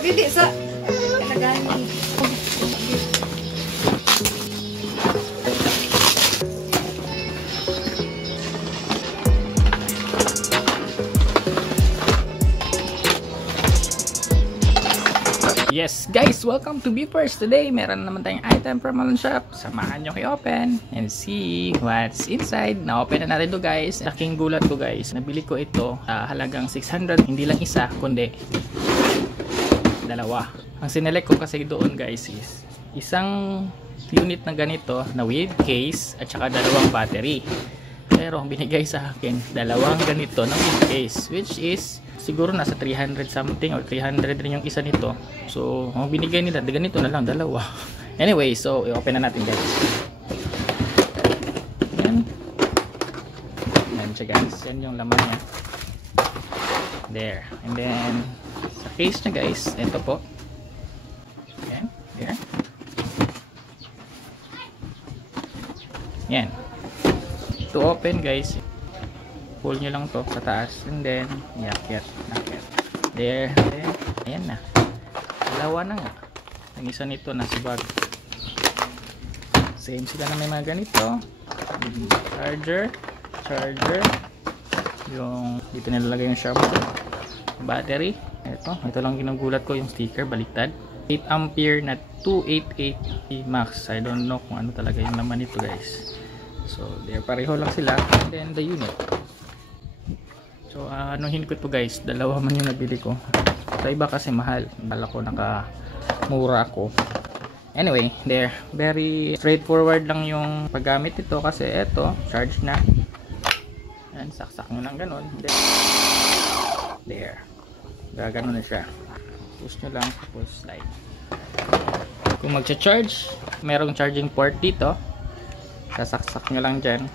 Dili sa nagani. Yes guys, welcome to Beepers. Today meron naman tayong item from Malone Shop. Samahan nyo kayo open and see what's inside. Na-open na natin to guys. Laking gulat ko guys. Nabili ko ito halagang 600. Hindi lang isa, kundi dalawa. Ang sinelect ko kasi doon guys is isang unit na ganito na with case at saka dalawang battery. Pero ang binigay sa akin, dalawang ganito na with case, which is siguro nasa 300 something or 300 rin yung isa nito. So ang binigay nila ganito na lang, dalawa. Anyway, so i-open na natin guys. Yan siya guys, yan yung laman niya there. And then sa case niya guys, ito po yan, there. Yan, to open guys, pull nyo lang to sa taas and then yakyat there, ayan na, dalawa na nga. Ang isa nito nasa bag, same sila na may mga ganito, charger, yung dito nilalagay yung shampoo, battery. Ito lang ginugulat ko, yung sticker baliktad. 8 ampere na 288 max. I don't know kung ano talaga yung laman nito guys. So there, pareho lang sila. And then the unit, so anuhin ko to guys, dalawa man yung nabili ko. Sa iba kasi mahal, bala ko nakamura ako. Anyway, there, very straightforward lang yung paggamit nito kasi eto, charge na. Yan, saksak nyo lang ganun. There, gano'n na siya. Push nyo lang, tapos slide. Kung magcha-charge, merong charging port dito. Sasaksak nyo lang dyan.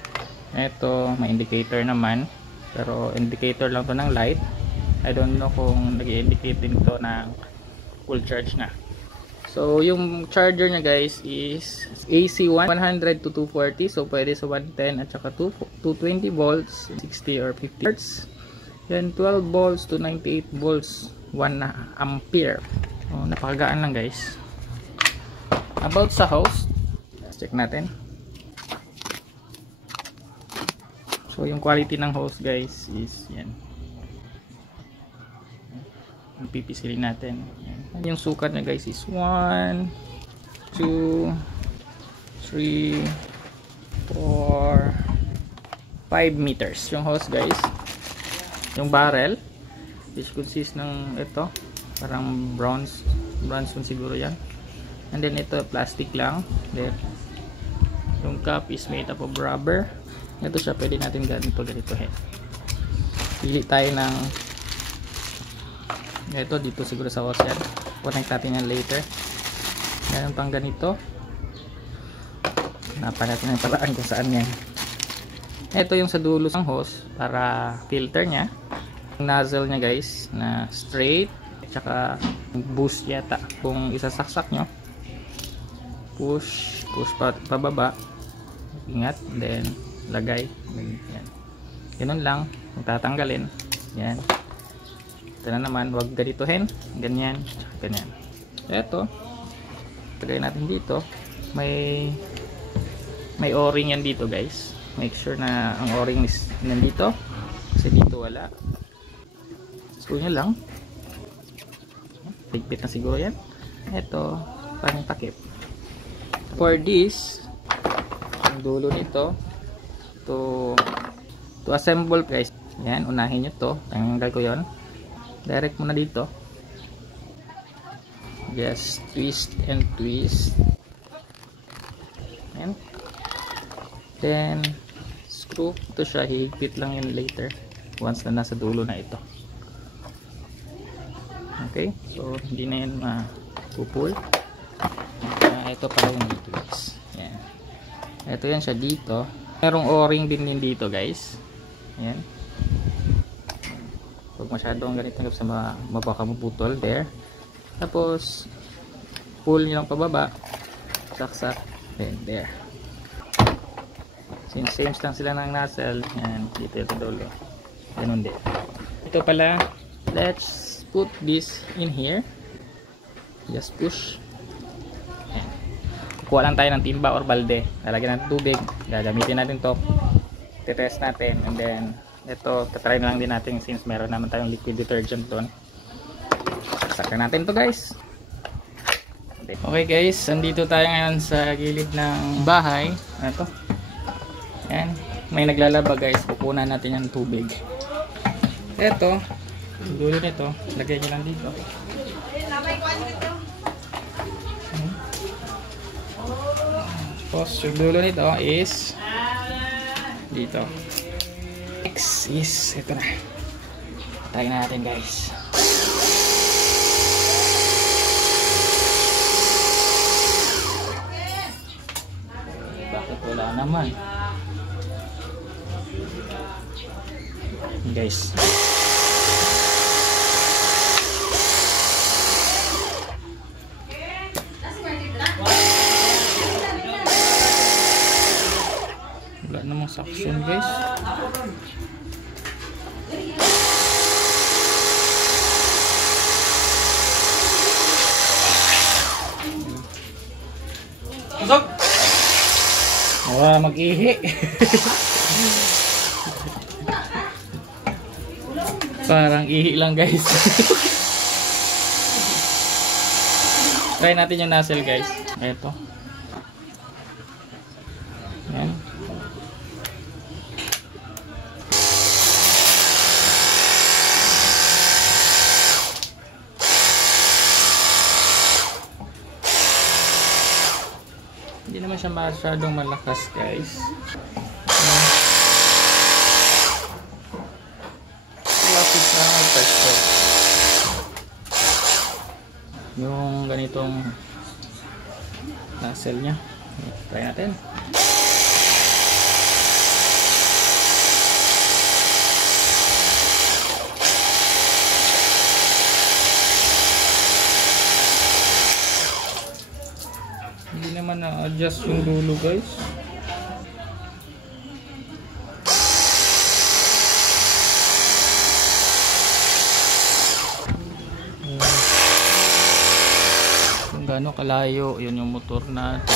Ito, may indicator naman. Pero indicator lang to ng light. I don't know kung nag-indicate din to ng full charge na. So yung charger nya guys is AC 100 to 240. So pwede sa 110 at saka 220 volts, 60 or 50 Hz. Then 12 volts to 98 volts, 1 ampere. Oh, napakagaan lang guys. About sa hose, let's check natin. So yung quality ng hose guys is yan. Ang pipisilin natin. Yan. Yung sukat na guys is 1, 2, 3, 4, 5 meters. Yung hose guys. Yung barrel, which consists ng ito, parang bronze siguro yan. And then ito plastic lang. Then yung cap is made up of rubber. Ito siya, pwede natin ganito head. Pili tayo ng ito dito siguro sa hose yan. Connect natin yan later. Meron pang ganito. Hanapan natin ang paraan kung saan yan. Ito yung sa dulo ng hose para filter nya. Yung nozzle nya guys na straight at saka boost yata. Kung isasaksak nyo, push pababa, ingat, then lagay, yan. Ganun lang, kung tatanggalin yan, ito na naman, huwag ganitohin, ganyan, ganyan. Ito, lagay natin dito, may o-ring yan dito guys. Make sure na ang o-ring is nandito kasi dito wala. Screw nyo lang, higpit na siguro yan. Ito, parang takip. For this, ang dulo nito to assemble guys, yan, unahin nyo to, tanggal ko yon, direct muna dito, just twist and twist, yan, then screw ito siya, hihigpit lang yun later once na nasa dulo na ito. Okay, so hindi na yan mapupul. Ito pala yung dito guys, yan, ito yan siya dito. Merong o-ring din dito guys. Ayan. Huwag masyadong ganito sa baka maputol there. Tapos pull nyo lang pababa, saksak, then there. Since same lang sila ng nozzle, yan, dito yung dulo. Ganun din. Ito pala, let's put this in here. Just push. Ayan. Kukuha lang tayo ng timba or balde. Lalagyan natin tubig. Gagamitin natin to. Titest natin. And then, ito, tatry na lang din natin since meron naman tayong liquid detergent doon. Sakyan natin to guys. Okay guys, andito tayo ngayon sa gilid ng bahay. Ito. Ayan. May naglalaba guys. Kukunan natin yung tubig. Ito. Dulo nito. Lagay nyo lang dito. Tapos yung dulo nito is dito. Next is ito na. Try natin guys. Bakit wala naman? Guys. Wala namang suction guys. Wala mag-ihi. Parang ihi lang guys. Try natin yung nozzle guys. Ito. Ayan. Hindi naman siya masyadong malakas guys. Yung ganitong nozzle nya. Try natin. Hindi naman na-adjust yung dulo guys. Kung gaano kalayo, yun yung motor natin.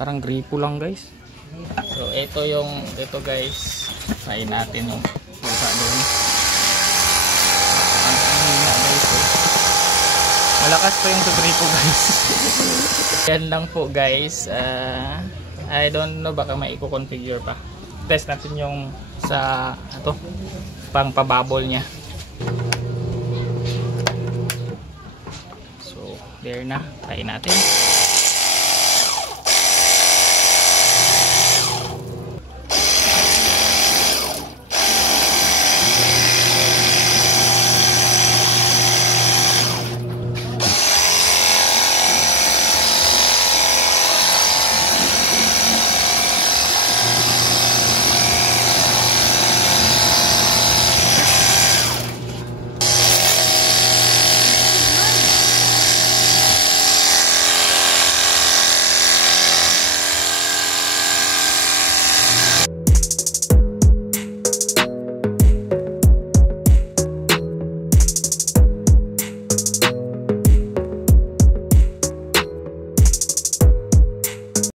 Parang gripo lang guys. So ito guys, try natin yung pusa doon. Malakas pa yung gripo guys. Yan lang po guys. I don't know, baka may i-configure pa. Test natin yung sa pang pabubble nya. So there na, try natin.